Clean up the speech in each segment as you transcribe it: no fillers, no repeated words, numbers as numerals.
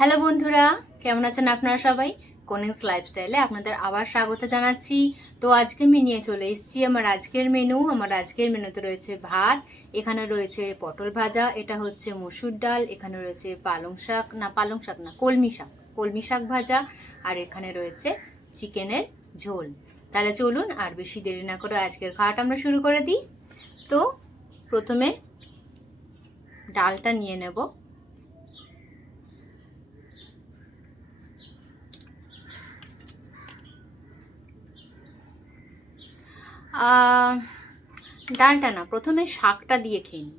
হ্যালো বন্ধুরা, কেমন আছেন আপনারা সবাই? কোনিংস লাইফস্টাইলে আপনাদের আবার স্বাগত জানাচ্ছি। তো আজকে আমি নিয়ে চলে এসেছি আমার আজকের মেনু। আমার আজকের মেনুতে রয়েছে ভাত, এখানে রয়েছে পটল ভাজা, এটা হচ্ছে মসুর ডাল, এখানে রয়েছে পালং শাক না কলমি শাক ভাজা, আর এখানে রয়েছে চিকেনের ঝোল। তাহলে চলুন আর বেশি দেরি না করে আজকের খাওয়াটা আমরা শুরু করে দিই। তো প্রথমে ডালটা নিয়ে নেব। ডালটা না, প্রথমে শাকটা দিয়ে খেয়ে নিই।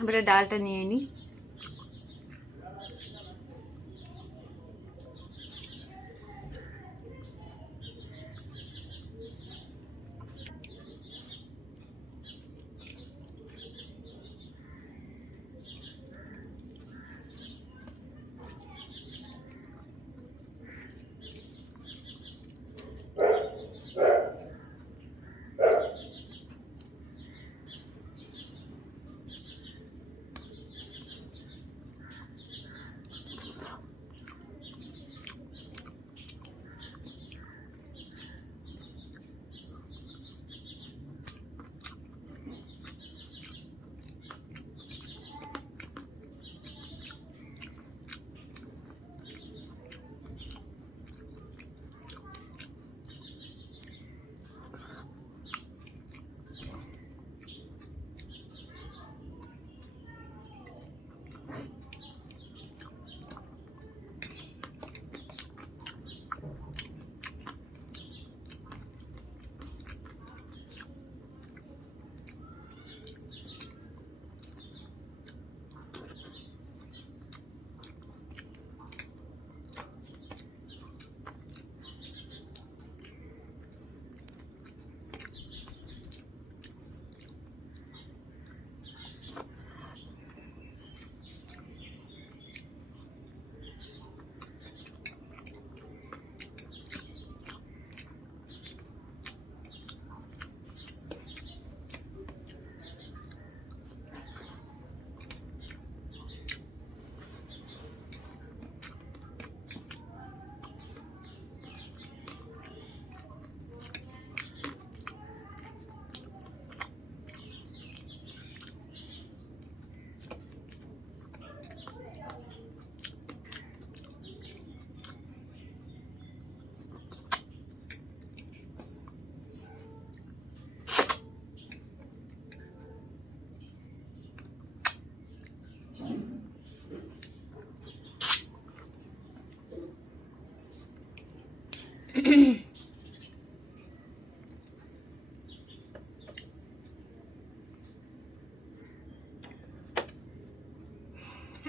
এবারে ডালটা নিয়ে নিই।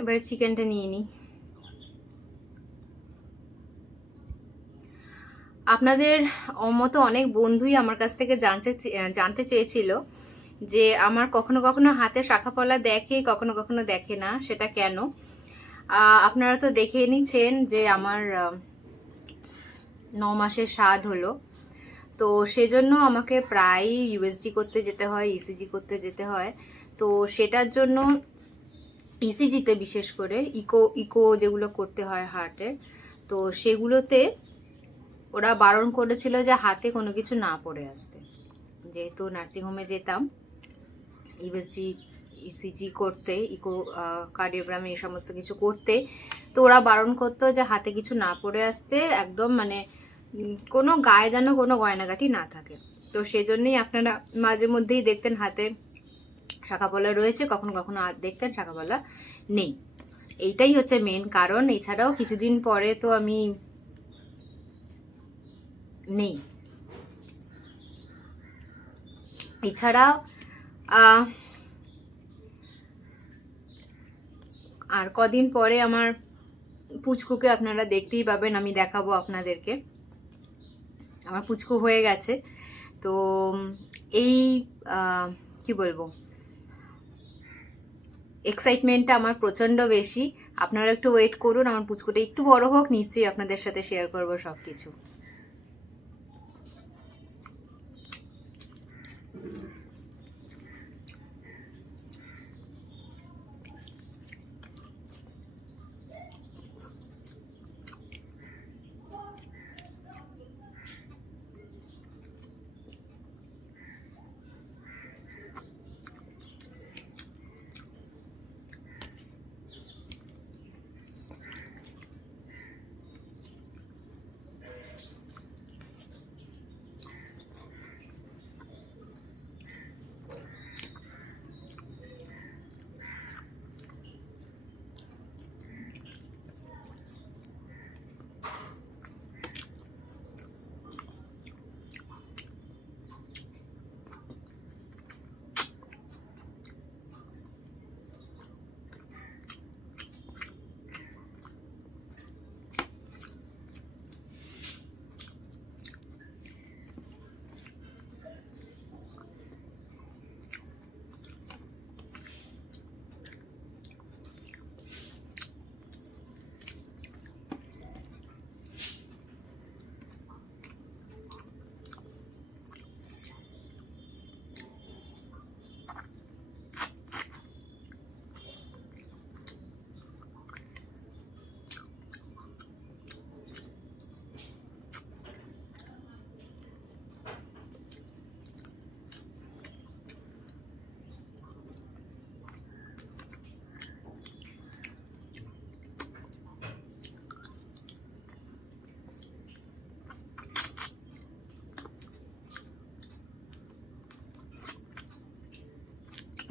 এবারে চিকেনটা নিয়ে নিই। আপনাদের মতো অনেক বন্ধুই আমার কাছ থেকে জানতে চেয়েছিল যে আমার কখনো কখনো হাতে শাঁখাপলা দেখে, কখনো কখনো দেখে না, সেটা কেন। আপনারা তো দেখে নিচ্ছেন যে আমার 9 মাসের স্বাদ হলো, তো সেজন্য আমাকে প্রায় ইউএসজি করতে যেতে হয়, ইসিজি করতে যেতে হয়। তো সেটার জন্য ইসিজিতে বিশেষ করে ইকো যেগুলো করতে হয় হার্টের, তো সেগুলোতে ওরা বারণ করেছিল যে হাতে কোনো কিছু না পড়ে আসতে। যেহেতু নার্সিংহোমে যেতাম ইউএসজি ইসিজি করতে, ইকো কার্ডিওগ্রামে এই সমস্ত কিছু করতে, তো ওরা বারণ করতো যে হাতে কিছু না পড়ে আসতে, একদম মানে কোনো গায়ে যেন কোনো গয়নাগাটি না থাকে। তো সেজন্যই আপনারা মাঝে মধ্যেই দেখতেন হাতে শাঁখাপলা রয়েছে, কখনো কখনো দেখতেন শাঁখাপলা নেই। এইটাই হচ্ছে মেন কারণ। এছাড়াও কিছুদিন পরে তো আমি নেই। এছাড়া আর কদিন পরে আমার পুচকুকে আপনারা দেখতেই পাবেন, আমি দেখাবো আপনাদেরকে। আমার পুচকু হয়ে গেছে, তো এই কি বলবো, এক্সাইটমেন্টটা আমার প্রচন্ড বেশি। আপনারা একটু ওয়েট করুন, আমার পুচকুটা একটু বড় হোক, নিশ্চয়ই আপনাদের সাথে শেয়ার করবো সবকিছু।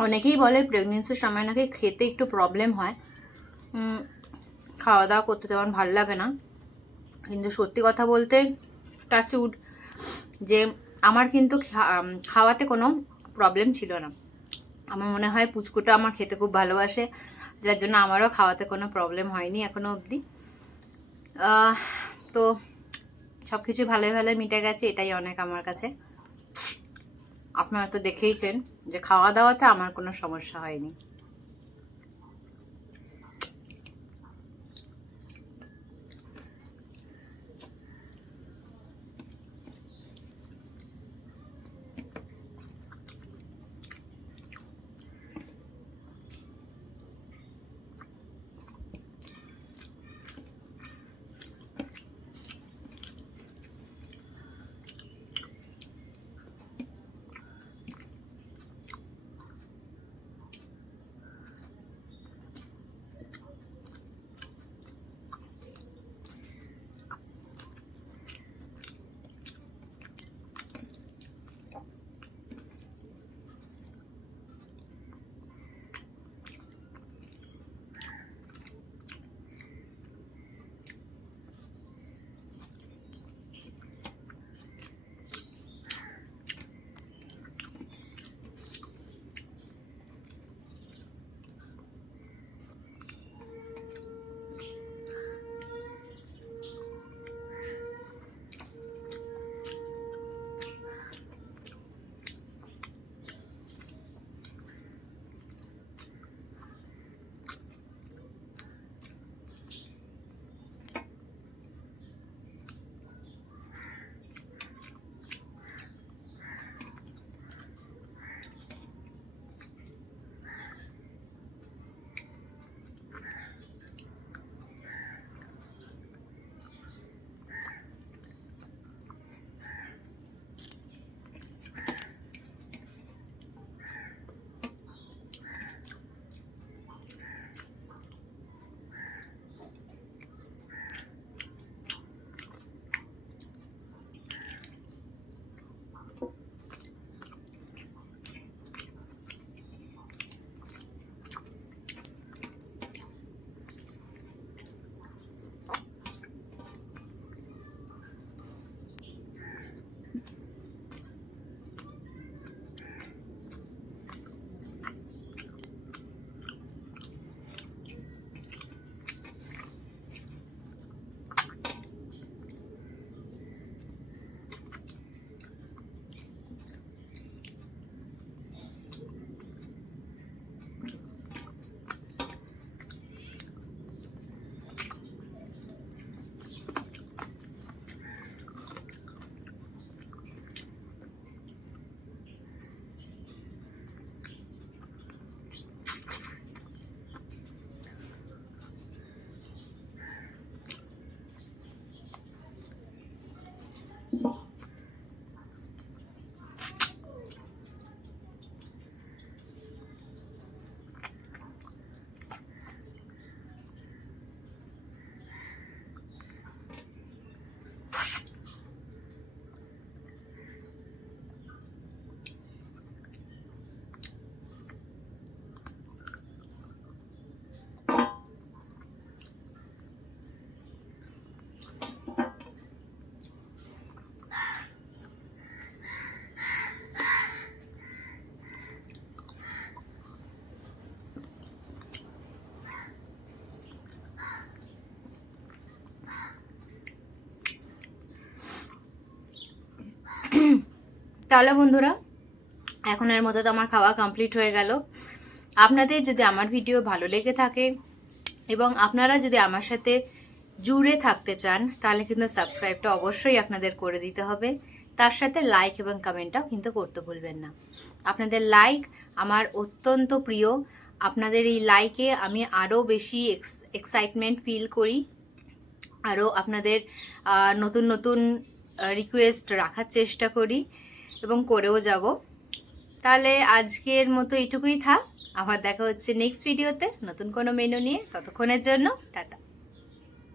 অনেকেই বলে প্রেগনেন্সির সময় নাকি খেতে একটু প্রবলেম হয়, খাওয়া দাওয়া করতে তেমন ভালো লাগে না। কিন্তু সত্যি কথা বলতে টাচউড যে আমার কিন্তু খাওয়াতে কোনো প্রবলেম ছিল না। আমার মনে হয় পুচকুটা আমার খেতে খুব ভালোবাসে, যার জন্য আমারও খাওয়াতে কোনো প্রবলেম হয়নি এখনো অবধি। তো সব কিছু ভালোই ভালোই মিটে গেছে, এটাই অনেক আমার কাছে। আপনারা তো দেখেইছেন যে খাওয়া দাওয়াতে আমার কোনো সমস্যা হয়নি। তাহলে বন্ধুরা, এখনের মতো তো আমার খাওয়া কমপ্লিট হয়ে গেল। আপনাদের যদি আমার ভিডিও ভালো লেগে থাকে এবং আপনারা যদি আমার সাথে জুড়ে থাকতে চান, তাহলে কিন্তু সাবস্ক্রাইবটা অবশ্যই আপনাদের করে দিতে হবে। তার সাথে লাইক এবং কমেন্টটাও কিন্তু করতে ভুলবেন না। আপনাদের লাইক আমার অত্যন্ত প্রিয়। আপনাদের এই লাইকে আমি আরও বেশি এক্সাইটমেন্ট ফিল করি, আরও আপনাদের নতুন নতুন রিকোয়েস্ট রাখার চেষ্টা করি এবং করেও যাব। তাহলে আজকের মতো এটুকুই থাক। আবার দেখা হচ্ছে নেক্সট ভিডিওতে নতুন কোনো মেনু নিয়ে। ততক্ষণের জন্য টাটা।